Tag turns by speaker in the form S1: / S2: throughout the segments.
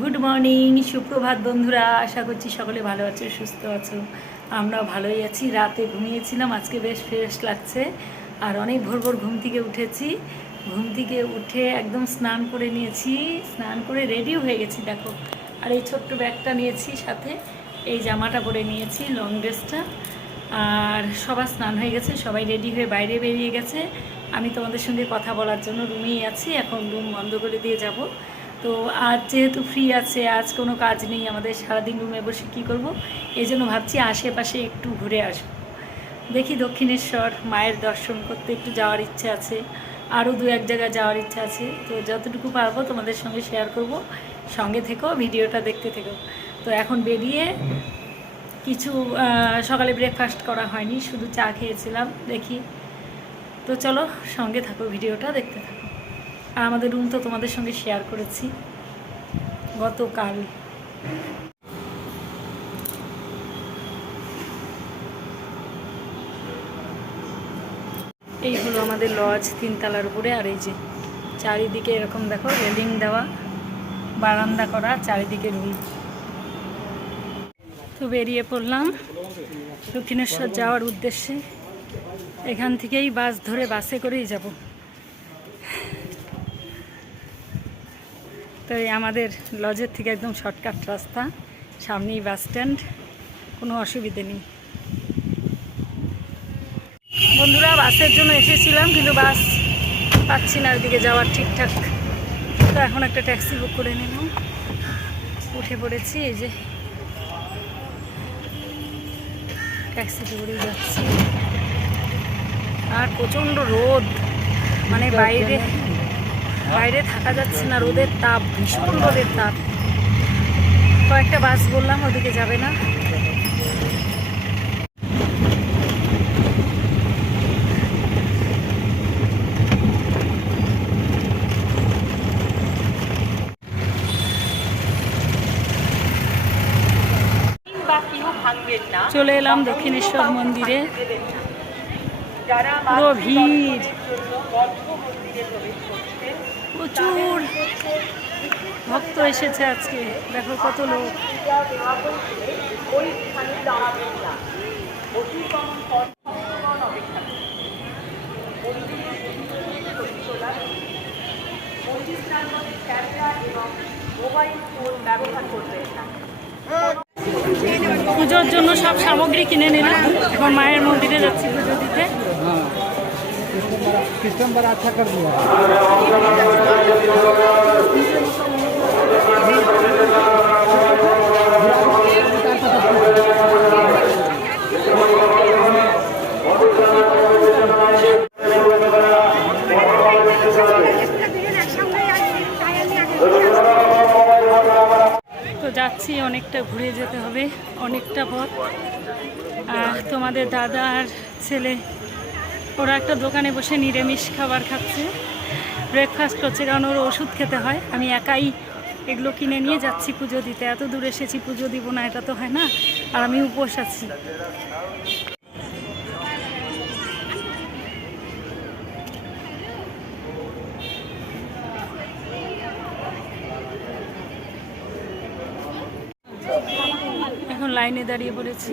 S1: Good morning সুপ্রভাত বন্ধুরা। আশা করছি সকলে ভালো আছো, সুস্থ আছো। আমরা ভালোই আছি। রাতে ঘুমিয়েছিলাম, আজকে বেশ ফ্রেশ লাগছে। আর অনেক ভোর ভোর ঘুম থেকে উঠেছি। ঘুম থেকে উঠে একদম স্নান করে নিয়েছি। স্নান করে রেডিও হয়ে গেছি, দেখো। আর এই ছোট্ট ব্যাগটা নিয়েছি সাথে। এই জামাটা পরে নিয়েছি লং ড্রেসটা আর সবার স্নান হয়ে গেছে, সবাই রেডি হয়ে বাইরে বেরিয়ে গেছে। আমি তোমাদের সঙ্গে কথা বলার জন্য রুমেই আছি। এখন রুম বন্ধ করে দিয়ে যাব। তো আজ যেহেতু ফ্রি আছে, আজ কোনো কাজ নেই, আমাদের সারাদিন রুমে বসে কী করব? এই জন্য ভাবছি আশেপাশে একটু ঘুরে আসব। দেখি দক্ষিণেশ্বর, মায়ের দর্শন করতে একটু যাওয়ার ইচ্ছা আছে। আরও দু এক জায়গায় যাওয়ার ইচ্ছা আছে। তো যতটুকু পারব তোমাদের সঙ্গে শেয়ার করব। সঙ্গে থেকেও ভিডিওটা দেখতে থেকো। তো এখন বেরিয়ে কিছু সকালে ব্রেকফাস্ট করা হয়নি, শুধু চা খেয়েছিলাম। দেখি। তো চলো সঙ্গে থাকো, ভিডিওটা দেখতে থাকো। আর আমাদের রুম তো তোমাদের সঙ্গে শেয়ার করেছি। গতকাল। এই হলো আমাদের লজ তিনতলার উপরে, আর এই যে চারিদিকে এরকম দেখো রেলিং দেওয়া, বারান্দা করা, চারিদিকে রুম তো বেরিয়ে পড়লাম দক্ষিণেশ্বর যাওয়ার উদ্দেশ্যে। এখান থেকেই বাস ধরে বাসে করেই যাব। তো আমাদের লজের থেকে একদম শর্টকাট রাস্তা সামনেই বাস স্ট্যান্ড কোনো অসুবিধে নেই। বন্ধুরা বাসের জন্য এসেছিলাম কিন্তু বাস পাচ্ছি না ওইদিকে যাওয়ার ঠিকঠাক। তো এখন একটা ট্যাক্সি বুক করে নিলাম উঠে পড়েছি এই যে ট্যাক্সিতে করেই যাচ্ছি। আর প্রচণ্ড রোদ মানে বাইরে বাইরে থাকা যাচ্ছে না, রোদের তাপ, ভীষণ রোদের তাপ। কয়েকটা বাস বললাম, ওদিকে যাবে না। চলে এলাম দক্ষিণেশ্বর মন্দিরে। ভিড়। প্রচুর ভক্ত এসেছে আজকে। দেখো কত লোক। পুজোর জন্য সব সামগ্রী কিনে নিলাম। এখন মায়ের মন্দিরে যাচ্ছি পুজো দিতে।
S2: सिस्टम बड़ा अच्छा कर दिया
S1: তো যাচ্ছি অনেকটা ঘুরে যেতে হবে অনেকটা পথ আর তোমাদের দাদা আর ছেলে ওরা একটা দোকানে বসে নিরামিষ খাবার খাচ্ছে। ব্রেকফাস্ট করছে, কারণ ওর ওষুধ খেতে হয়। আমি একাই এগুলো কিনে নিয়ে যাচ্ছি পুজো দিতে। এত দূরে এসেছি, পুজো দিব না, এটা তো হয় না। আর আমি উপোস আছি। এখন লাইনে দাঁড়িয়ে পড়েছি।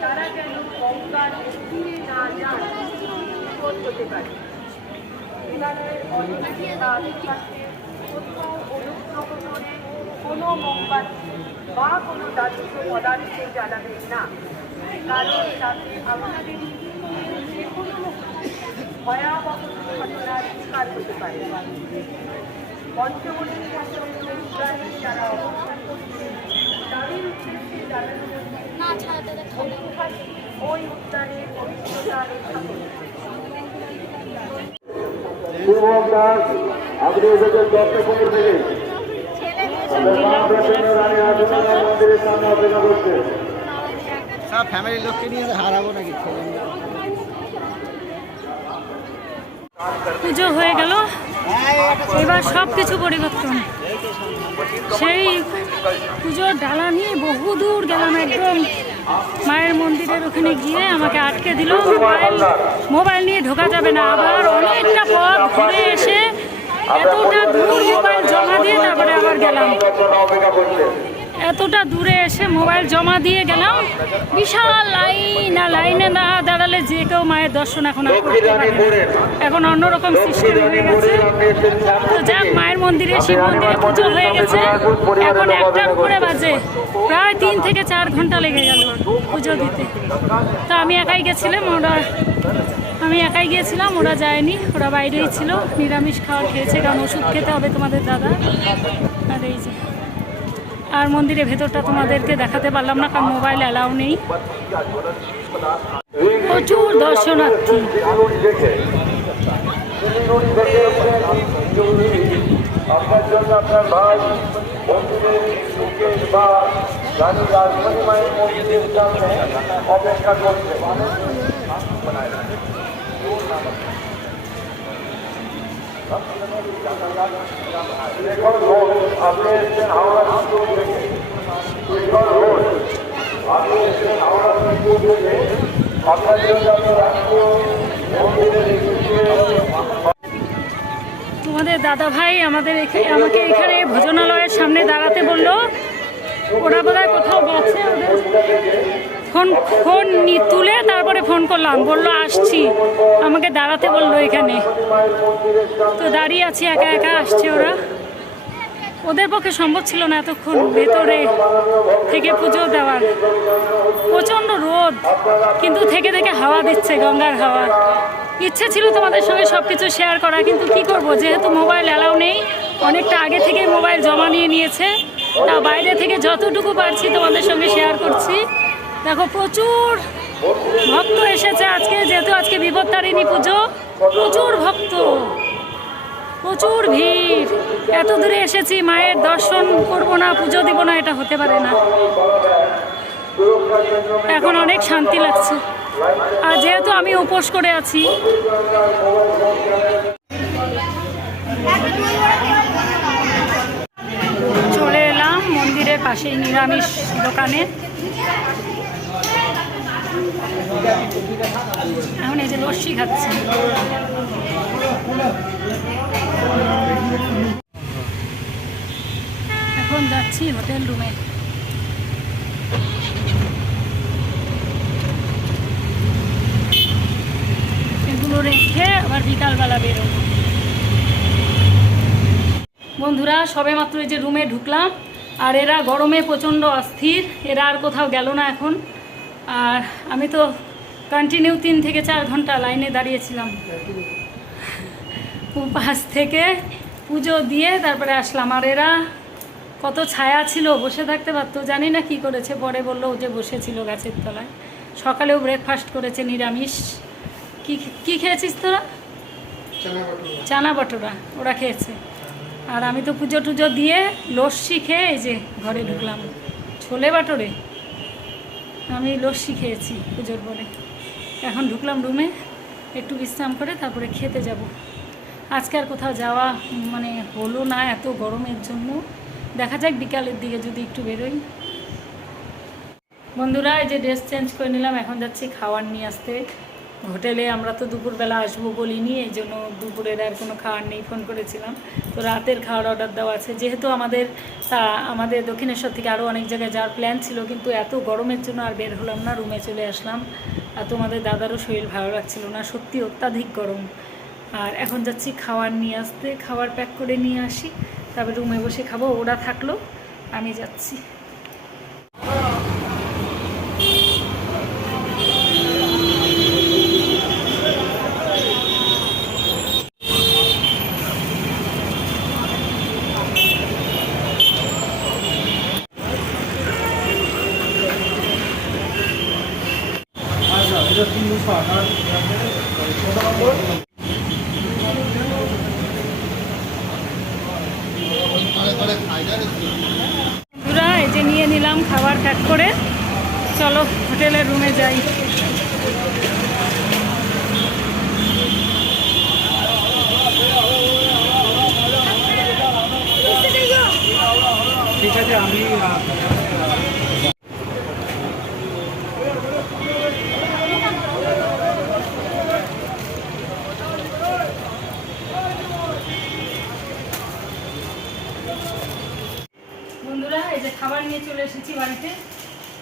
S3: তারা যেন গঙ্গার তীরে না যান হতে পারে অনুগ্রহ করে কোনো মোমবাতি বা কোনো দারিদ্র পদার্থ জ্বালাবেন না কারণ তাতে আপনাদের যে কোনো ভয়াবহ ঘটনার শিকার হতে পারে। পঞ্চমণি ঠাকুরের যারা অবস্থান করছে তাদের উদ্দেশ্যে জানানো ওই উদ্যানের পবিত্রতা রক্ষা করবে
S2: আপনি এসেছেন থেকে
S4: ফ্যামিলির লোককে নিয়ে হারাবো নাকি ছেলে মেয়ে
S1: পুজো হয়ে গেল। এবার সব কিছু পরিবর্তন। সেই পুজোর ডালা নিয়ে বহু দূর গেলাম একদম। মায়ের মন্দিরের ওখানে গিয়ে আমাকে আটকে দিল। মোবাইল মোবাইল নিয়ে ঢোকা যাবে না। আবার অনেকটা পথ ঘুরে এসে এতটা দূর মোবাইল জমা দিয়ে তারপরে আবার গেলাম। এতটা দূরে এসে মোবাইল জমা দিয়ে গেলাম। বিশাল লাইন আর লাইনে না দাঁড়ালে যে কেউ মায়ের দর্শন এখন আর করতে পারে না। এখন অন্যরকম সিস্টেম হয়ে গেছে। তো যাক মায়ের মন্দিরে শিব মন্দিরে পুজো হয়ে গেছে। এখন একটার উপরে বাজে। প্রায় তিন থেকে চার ঘণ্টা লেগে গেল পুজো দিতে। তো আমি একাই গেছিলাম ওরা আমি একাই গিয়েছিলাম ওরা যায়নি ওরা বাইরেই ছিল। নিরামিষ খাওয়ার খেয়েছে কারণ ওষুধ খেতে হবে তোমাদের দাদা। আর এই যে আর মন্দিরের ভেতরটা তোমাদেরকে দেখাতে পারলাম না কারণ মোবাইল অ্যালাউ নেই। প্রচুর দর্শনার্থী।
S2: আপনার
S1: তোমাদের দাদা ভাই আমাদের আমাকে এখানে ভোজনালয়ের সামনে দাঁড়াতে বলল। ওরা বোধহয় কোথাও গেছে ফোন ফোন তুলে তারপরে ফোন করলাম, বলল আসছি। আমাকে দাঁড়াতে বলল এখানে। তো দাঁড়িয়ে আছি, একা একা আসছে ওরা। ওদের পক্ষে সম্ভব ছিল না এতক্ষণ ভেতরে থেকে পুজো দেওয়ার। প্রচণ্ড রোদ, কিন্তু থেকে থেকে হাওয়া দিচ্ছে, গঙ্গার হাওয়া। ইচ্ছে ছিল তোমাদের সঙ্গে সব কিছু শেয়ার করা, কিন্তু কি করব? যেহেতু মোবাইল অ্যালাউ নেই, অনেকটা আগে থেকে মোবাইল জমা নিয়ে নিয়েছে, তা বাইরে থেকে যতটুকু পারছি তোমাদের সঙ্গে শেয়ার করছি। দেখো, প্রচুর ভক্ত এসেছে আজকে, যেহেতু আজকে বিপত্তারিণী পুজো, প্রচুর ভক্ত, প্রচুর ভিড়। এত দূরে এসেছি, মায়ের দর্শন করব না, পুজো দিব না, এটা হতে পারে না। এখন অনেক শান্তি লাগছে। আর যেহেতু আমি উপোস করে আছি, চলে এলাম মন্দিরের পাশেই নিরামিষ দোকানে। এখন এই যে লস্যি খাচ্ছি। এখন যাচ্ছি হোটেল রুমে। এগুলো রেখে আবার বিকালবেলা বেরোবো। বন্ধুরা সবে মাত্র এই যে রুমে ঢুকলাম, আর এরা গরমে প্রচণ্ড অস্থির, এরা আর কোথাও গেল না এখন। আর আমি তো কন্টিনিউ তিন থেকে চার ঘণ্টা লাইনে দাঁড়িয়েছিলাম। পাশ থেকে পুজো দিয়ে তারপরে আসলাম। আর এরা কত ছায়া ছিল বসে থাকতে পারতো। জানি না কি করেছে পরে বলল যে বসেছিল গাছের তলায়। সকালেও ব্রেকফাস্ট করেছে নিরামিষ। কি কি খেয়েছিস তোরা? চানা বটরা ওরা খেয়েছে। আর আমি তো পুজো টুজো দিয়ে লস্যি খেয়ে এই যে ঘরে ঢুকলাম। ছোলে বাটরে। আমি লস্যি খেয়েছি পুজোর পরে। এখন ঢুকলাম রুমে একটু বিশ্রাম করে তারপরে খেতে যাব। আজকে আর কোথাও যাওয়া মানে হলো না এত গরমের জন্য। দেখা যাক বিকালের দিকে যদি একটু বেরোই। বন্ধুরা, এই যে ড্রেস চেঞ্জ করে নিলাম, এখন যাচ্ছি খাওয়ার নিয়ে আসতে। হোটেলে আমরা তো দুপুরবেলা আসব বলিনি এই জন্য দুপুরের আর কোনো খাবার নেই, ফোন করেছিলাম। তো রাতের খাওয়ার অর্ডার দেওয়া আছে। যেহেতু আমাদের, তা আমাদের দক্ষিণেশ্বর থেকে আরও অনেক জায়গায় যাওয়ার প্ল্যান ছিল, কিন্তু এত গরমের জন্য আর বের হলাম না রুমে চলে আসলাম। আর তোমাদের দাদারও শরীর ভালো লাগছিল না, সত্যি অত্যাধিক গরম। আর এখন যাচ্ছি খাবার নিয়ে আসতে খাবার প্যাক করে নিয়ে আসি, তারপরে রুমে বসে খাব, ওরা থাকল, আমি যাচ্ছি।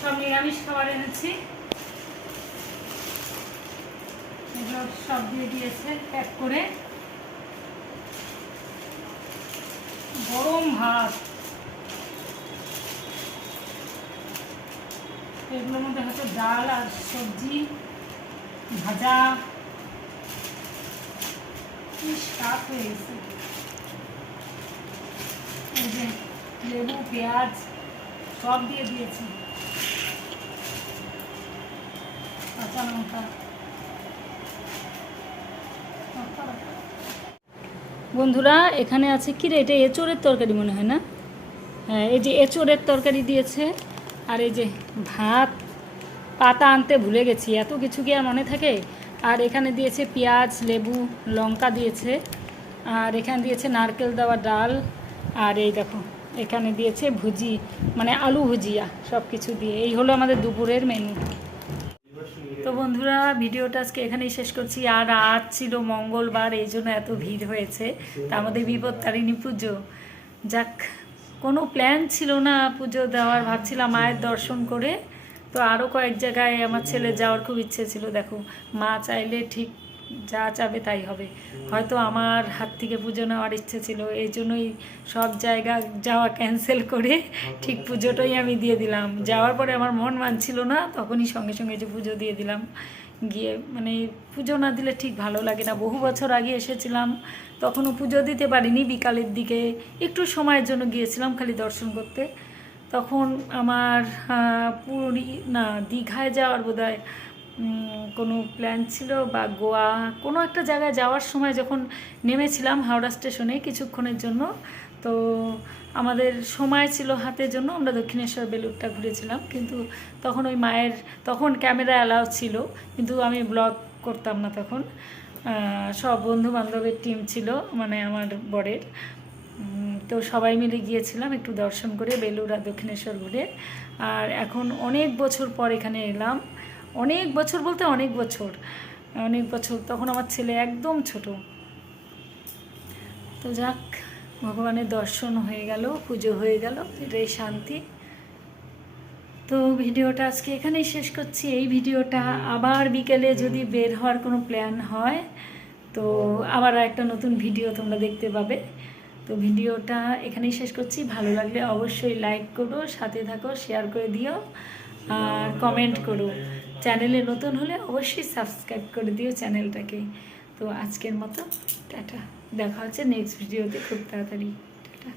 S1: সব নিরামিষ খাবার এনেছি। এগুলো সব দিয়ে দিয়েছে প্যাক করে। গরম ভাত। এগুলোর মধ্যে হচ্ছে ডাল আর সবজি, ভাজা। কি স্বাদ হয়ে গেছে। লেবু, পেঁয়াজ। সব দিয়ে দিয়েছি। কাঁচা লঙ্কা। বন্ধুরা, এখানে আছে কি রে? এটা এঁচোড়ের তরকারি মনে হয় না? হ্যাঁ এই যে এঁচোড়ের তরকারি দিয়েছে। আর এই যে ভাত, পাতা আনতে ভুলে গেছি, এত কিছু কি আর মনে থাকে? আর এখানে দিয়েছে পেঁয়াজ, লেবু, লঙ্কা দিয়েছে। আর এখানে দিয়েছে নারকেল দেওয়া ডাল। আর এই দেখো এখানে দিয়েছে ভুজি মানে আলু ভুজিয়া সব কিছু দিয়ে। এই হলো আমাদের দুপুরের মেনু তো বন্ধুরা, ভিডিওটা আজকে এখানেই শেষ করছি। আর আজ ছিল মঙ্গলবার, এই জন্য এত ভিড় হয়েছে। তার মধ্যে বিপদ তারিণী পুজো। যাক, কোনো প্ল্যান ছিল না পুজো দেওয়ার, ভাবছিলাম মায়ের দর্শন করে। তো আরও কয়েক জায়গায় আমার ছেলে যাওয়ার খুব ইচ্ছে ছিল, দেখো। মা চাইলে ঠিক যা চাবে তাই হবে। হয়তো আমার হাত থেকে পুজো নেওয়ার ইচ্ছে ছিল, এই জন্যই সব জায়গা যাওয়া ক্যান্সেল করে ঠিক পুজোটাই আমি দিয়ে দিলাম। যাওয়ার পরে আমার মন মানছিল না, তখনই সঙ্গে সঙ্গে যে পুজো দিয়ে দিলাম। গিয়ে মানে পুজো না দিলে ঠিক ভালো লাগে না। বহু বছর আগে এসেছিলাম, তখনও পুজো দিতে পারিনি বিকালের দিকে। একটু সময়ের জন্য গিয়েছিলাম খালি দর্শন করতে। তখন আমার পুরী না, দীঘায় যাওয়ার বোধ হয় কোনো প্ল্যান ছিল বা গোয়া, কোনো একটা জায়গায় যাওয়ার সময় যখন নেমেছিলাম হাওড়া স্টেশনে কিছুক্ষণের জন্য, তো আমাদের সময় ছিল হাতের জন্য, আমরা দক্ষিণেশ্বর বেলুরটা ঘুরেছিলাম। কিন্তু তখন ওই মায়ের, তখন ক্যামেরা অ্যালাউ ছিল, কিন্তু আমি ব্লগ করতাম না তখন। সব বন্ধু বান্ধবের টিম ছিল মানে আমার বরের। তো সবাই মিলে গিয়েছিলাম একটু দর্শন করে বেলুর দক্ষিণেশ্বর ঘুরে। আর এখন অনেক বছর পর এখানে এলাম। অনেক বছর বলতে অনেক বছর অনেক বছর। তখন আমার ছেলে একদম ছোট। তো যাক, ভগবানের দর্শন হয়ে গেল, পুজো হয়ে গেল, এটাই শান্তি। তো ভিডিওটা আজকে এখানেই শেষ করছি। এই ভিডিওটা আবার বিকেলে যদি বের হওয়ার কোনো প্ল্যান হয়, তো আবার একটা নতুন ভিডিও তোমরা দেখতে পাবে। তো ভিডিওটা এখানেই শেষ করছি। ভালো লাগলে অবশ্যই লাইক করো, সাথে থাকো শেয়ার করে দিও, আর কমেন্ট করো। চ্যানেলে নতুন হলে অবশ্যই সাবস্ক্রাইব করে দিও চ্যানেলটাকে। তো আজকের মতো, টাটা। দেখা হচ্ছে নেক্সট ভিডিওতে খুব তাড়াতাড়ি। টাটা।